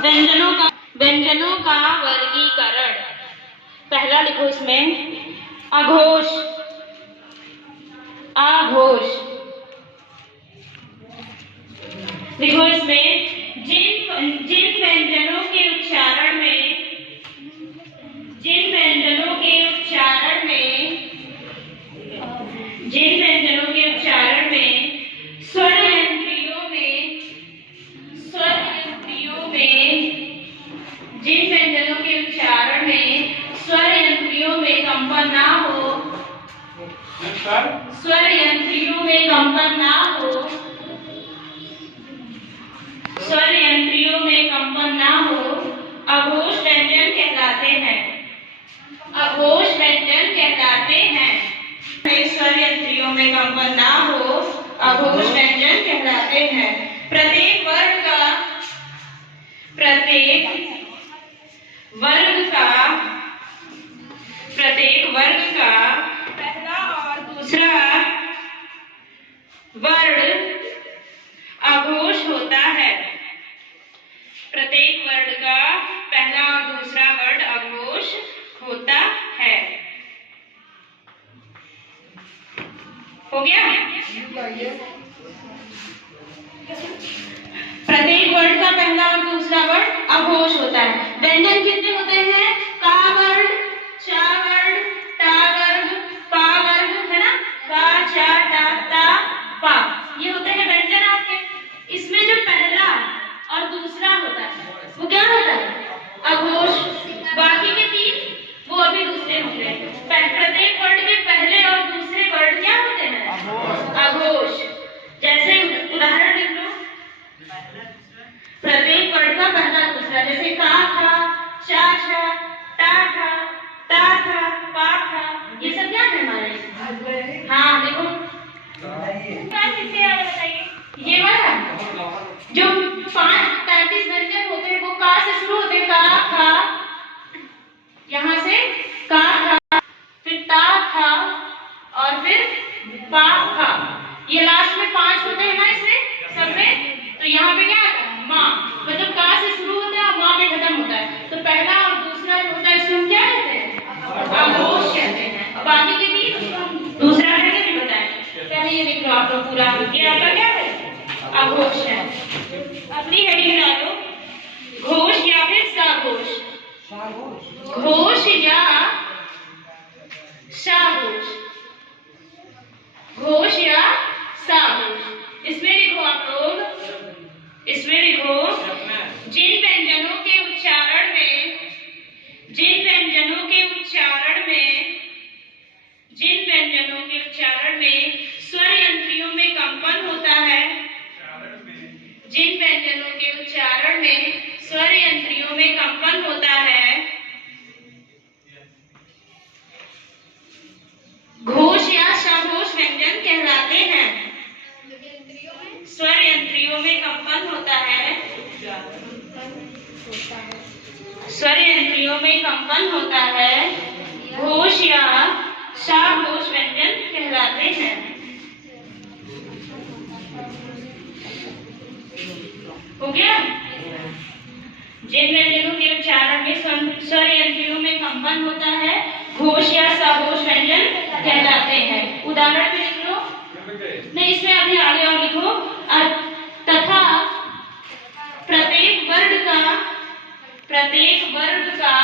व्यंजनों का वर्गीकरण। पहला लिखो इसमें अघोष। अघोष लिखो इसमें जिन जिन व्यंजनों के उच्चारण में जिन व्यंजनों के उच्चारण में जिन व्यंजनों के उच्चारण में स्वर यंत्रियों में जिन व्यंजनों के उच्चारण में स्वर यंत्रियों में कंपन ना हो, स्वर यंत्रियों में कंपन ना हो, स्वर यंत्रियों में कंपन ना हो, अघोष व्यंजन कहलाते हैं। अघोष व्यंजन कहलाते हैं। स्वर यंत्रियों में कंपन ना हो, अघोष व्यंजन कहलाते हैं। प्रत्येक वर्ग का पहला और दूसरा वर्ण अघोष होता है। प्रत्येक वर्ण का पहला और दूसरा वर्ण अघोष होता है। हो गया? प्रत्येक वर्ण का पहला और दूसरा वर्ण अघोष होता है। व्यंजन कितने होते हैं? का वर्ण, चा वर्ण, टा वर्ण, पा वर्ण, है ना? का, चा, टा, ता, पा, ये होते हैं व्यंजन आपके। इसमें जो पहला और दूसरा होता है वो क्या होता है? अघोष। बाकी के तीन वो अभी दूसरे होंगे। प्रत्येक वर्ण के पहले और दूसरे वर्ण क्या होते हैं? अघोष। जैसे उदाहरण लिख लो, प्रत्येक वर्ण का पहला दूसरा, जैसे का था, चा था, टा था, ता था, पा था, ये सब क्या है हमारे? हाँ देखो, किससे बताइए? ये वाला जो 35 व्यंजन होते हैं वो का से शुरू होते हैं। का, खा, यहाँ से का था, फिर ता था और फिर पा था। ये लास्ट में 5 होते हैं ना इसमें सब में। तो यहाँ पे क्या आता है? माँ, मतलब का से शुरू होता है और माँ में खत्म होता है। तो पहला और दूसरा जो होता है इसको हम क्या कहते हैं? अघोष कहते हैं। और बाकी के भी उसको हम दूसरा करके भी बताएं। पहले ये लिख लो आप लोग पूरा, ये आपका क्या है? अघोष है। अपनी हेडिंग डालो, घोष या फिर साघोष। घोष या साघोष, घोष या साघोष। इसमें लिखो आप लोग, इसमें लिखो जिन व्यंजनों के उच्चारण में जिन व्यंजनों के उच्चारण में स्वर यंत्रियों में कंपन होता है, जिन व्यंजनों के उच्चारण में स्वर यंत्रियों में कंपन होता है, घोष या साघोष व्यंजन कहलाते हैं। स्वर यंत्रियों में कंपन होता है, स्वर यंत्रियों में कंपन होता है, घोष या साघोष व्यंजन कहलाते हैं। हो गया? जिन व्यंजनों के उच्चारण में स्वर यंत्रियों में कंपन होता है, घोष या साघोष व्यंजन कहलाते हैं। उदाहरण में लिख लो, नहीं इसमें अभी आगे और लिखो, तथा प्रत्येक वर्ग का